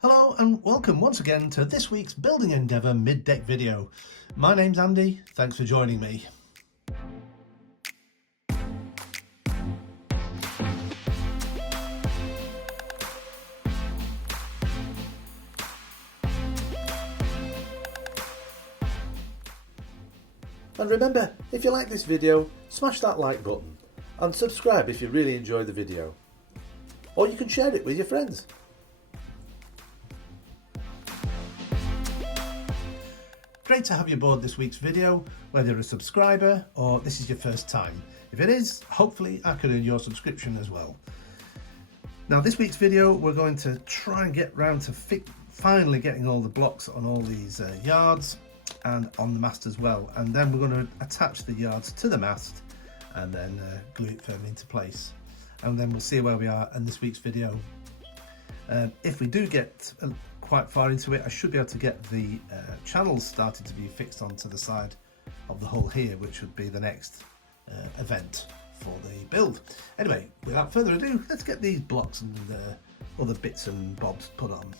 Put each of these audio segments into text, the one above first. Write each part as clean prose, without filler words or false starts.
Hello and welcome once again to this week's Building Endeavour Mid-Deck video. My name's Andy, thanks for joining me. And remember, if you like this video, smash that like button and subscribe if you really enjoy the video. Or you can share it with your friends. Great to have you aboard this week's video, whether you're a subscriber or this is your first time. If it is, hopefully I can earn your subscription as well. Now this week's video we're going to try and get round to finally getting all the blocks on all these yards and on the mast as well, and then we're going to attach the yards to the mast and then glue it firmly into place, and then we'll see where we are in this week's video. If we do get quite far into it, I should be able to get the channels started to be fixed onto the side of the hull here, which would be the next event for the build. Anyway, without further ado, let's get these blocks and other bits and bobs put on.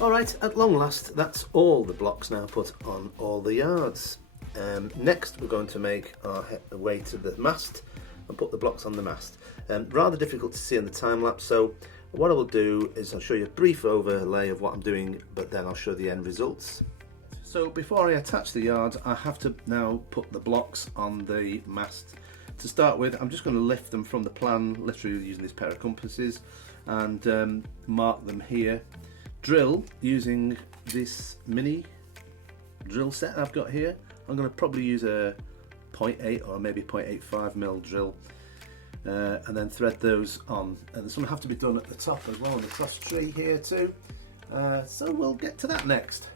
Alright, at long last, that's all the blocks now put on all the yards. Next we're going to make our way to the mast and put the blocks on the mast. Rather difficult to see in the time lapse, so what I will do is I'll show you a brief overlay of what I'm doing, but then I'll show the end results. So before I attach the yards, I have to now put the blocks on the mast. To start with, I'm just going to lift them from the plan, literally using this pair of compasses, and mark them here. Drill using this mini drill set I've got here. I'm going to probably use a 0.8 or maybe 0.85mm drill, and then thread those on. And this will have to be done at the top as well, on the cross tree here too. So we'll get to that next.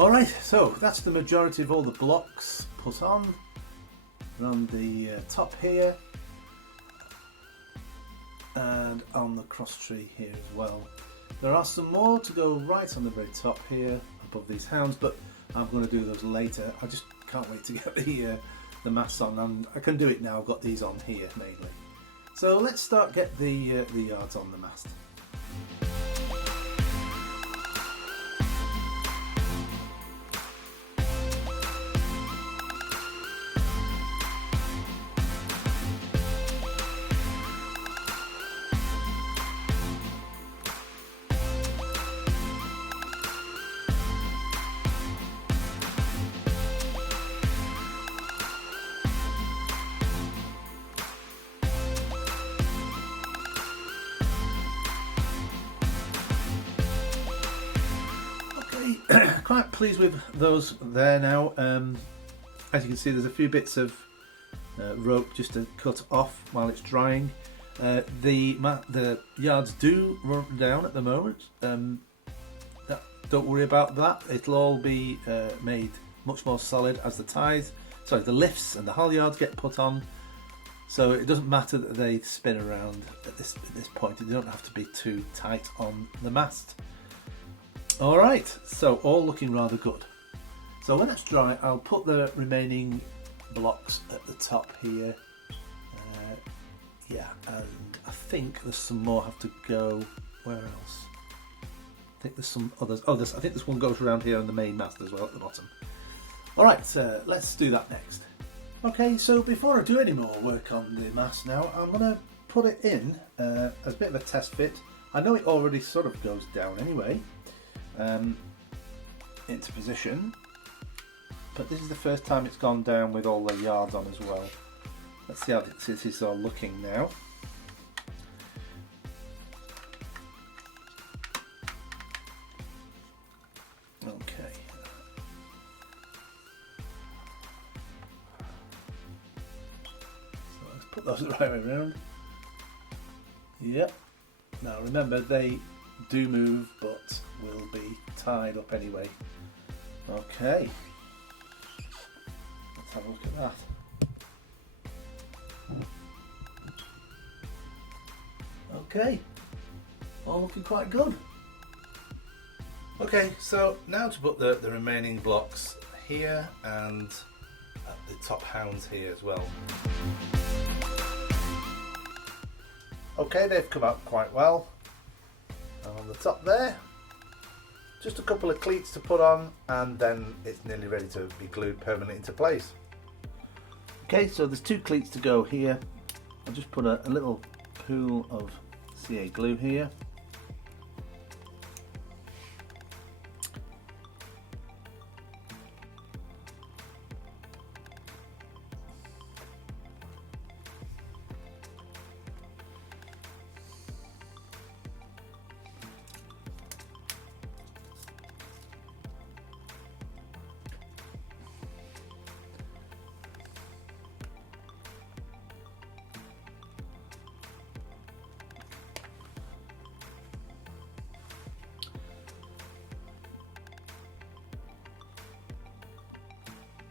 Alright, so that's the majority of all the blocks put on the top here and on the cross tree here as well. There are some more to go right on the very top here above these hounds, but I'm going to do those later. I just can't wait to get the masts on, and I can do it now. I've got these on here mainly. So let's get the yards on the mast. Quite pleased with those there now. As you can see, there's a few bits of rope just to cut off while it's drying. The yards do run down at the moment. Don't worry about that. It'll all be made much more solid as the lifts and the halyards get put on. So it doesn't matter that they spin around at this point. They don't have to be too tight on the mast. Alright, so all looking rather good. So when it's dry, I'll put the remaining blocks at the top here. Yeah, and I think there's some more have to go. Where else? I think there's some others. Oh, I think this one goes around here on the main mast as well at the bottom. Alright, so let's do that next. Okay, so before I do any more work on the mast now, I'm going to put it in as a bit of a test fit. I know it already sort of goes down anyway. Into position, but this is the first time it's gone down with all the yards on as well. Let's see how this is all looking now. Okay. So let's put those the right way around. Yep. Now remember, they do move, but will be tied up anyway. Okay, let's have a look at that. Okay, all looking quite good. Okay, so now to put the remaining blocks here and at the top hounds here as well. Okay, they've come out quite well. And on the top there, just a couple of cleats to put on, and then it's nearly ready to be glued permanently into place. Okay, so there's 2 cleats to go here. I'll just put a little pool of CA glue here.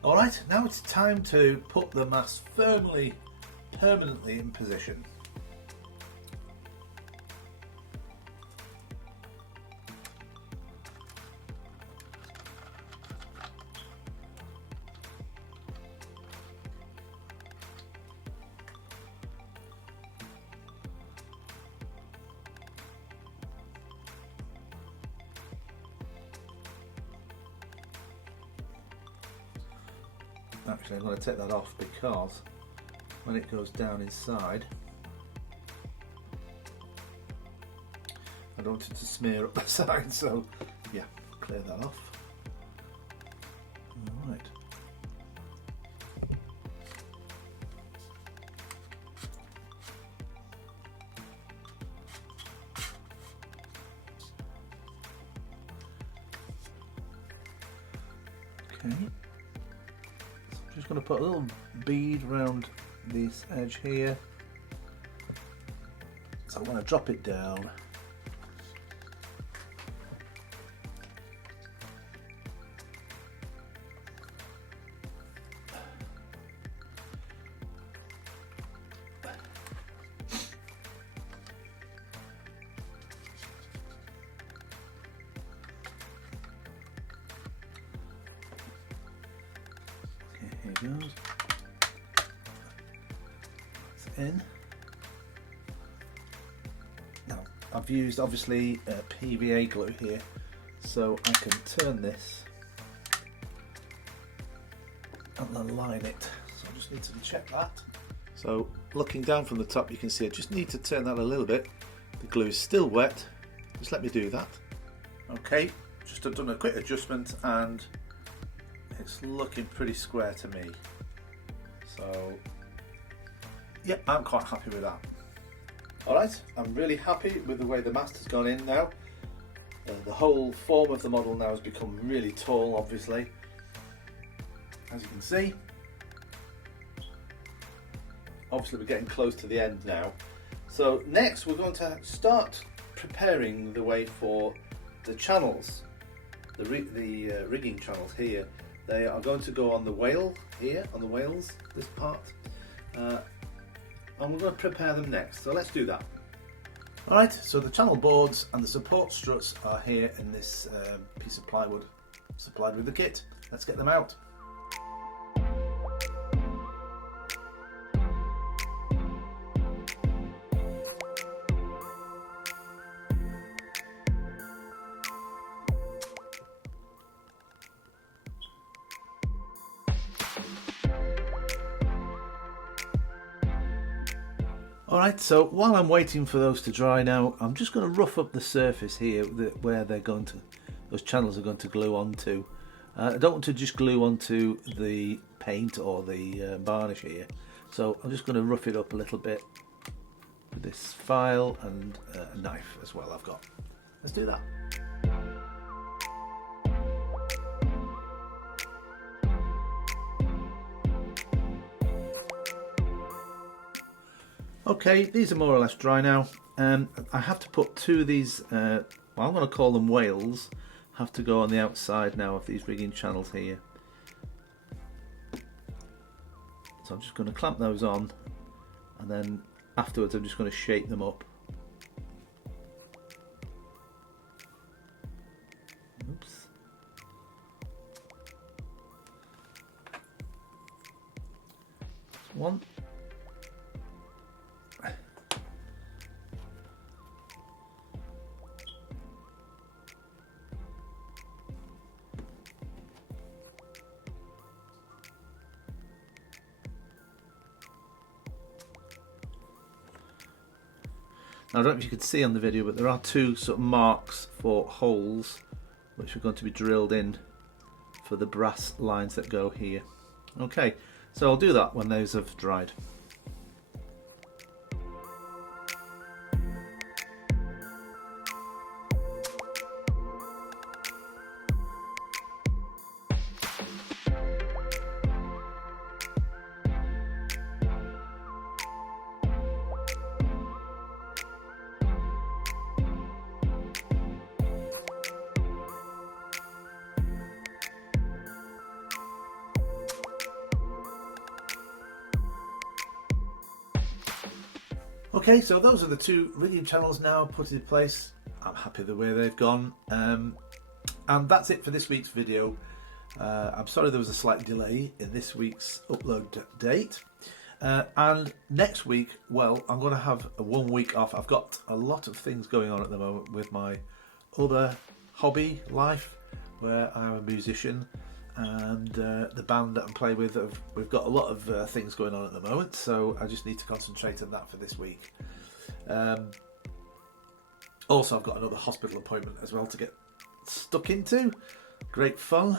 Alright, now it's time to put the mast permanently in position. Actually, I'm going to take that off because when it goes down inside, I don't want it to smear up the side, so yeah, clear that off. Alright. Okay. Just going to put a little bead around this edge here. So I'm going to drop it down. There goes. That's in. Now I've used obviously PVA glue here, so I can turn this and align it. So I just need to check that. So looking down from the top, you can see I just need to turn that a little bit. The glue is still wet. Just let me do that. Okay, just have done a quick adjustment and it's looking pretty square to me. So yeah, I'm quite happy with that. Alright, I'm really happy with the way the mast has gone in now. The whole form of the model now has become really tall, obviously, as you can see. Obviously we're getting close to the end now. So next we're going to start preparing the way for the channels, the rigging channels here. They are going to go on the whale here, on the whales, this part, and we're going to prepare them next. So let's do that. Alright, so the channel boards and the support struts are here in this piece of plywood supplied with the kit. Let's get them out. Alright, so while I'm waiting for those to dry now, I'm just going to rough up the surface here where those channels are going to glue onto. I don't want to just glue onto the paint or the varnish here, so I'm just going to rough it up a little bit with this file and a knife as well I've got. Let's do that. Okay, these are more or less dry now. I have to put two of these, well, I'm going to call them whales, have to go on the outside now of these rigging channels here. So I'm just going to clamp those on, and then afterwards I'm just going to shape them up. Oops. One. Now I don't know if you can see on the video, but there are two sort of marks for holes which are going to be drilled in for the brass lines that go here. Okay, so I'll do that when those have dried. Okay, so those are the two rigging channels now put in place. I'm happy the way they've gone. And that's it for this week's video. I'm sorry there was a slight delay in this week's upload date. And next week, well, I'm going to have a 1 week off. I've got a lot of things going on at the moment with my other hobby life, where I'm a musician, and the band that I'm playing with, we've got a lot of things going on at the moment, so I just need to concentrate on that for this week. Also, I've got another hospital appointment as well to get stuck into. Great fun.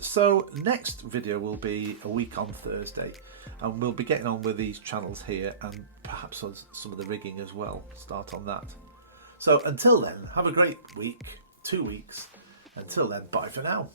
So next video will be a week on Thursday, and we'll be getting on with these channels here and perhaps on some of the rigging as well. Start on that. So until then, have a great week, 2 weeks. Until then, bye for now.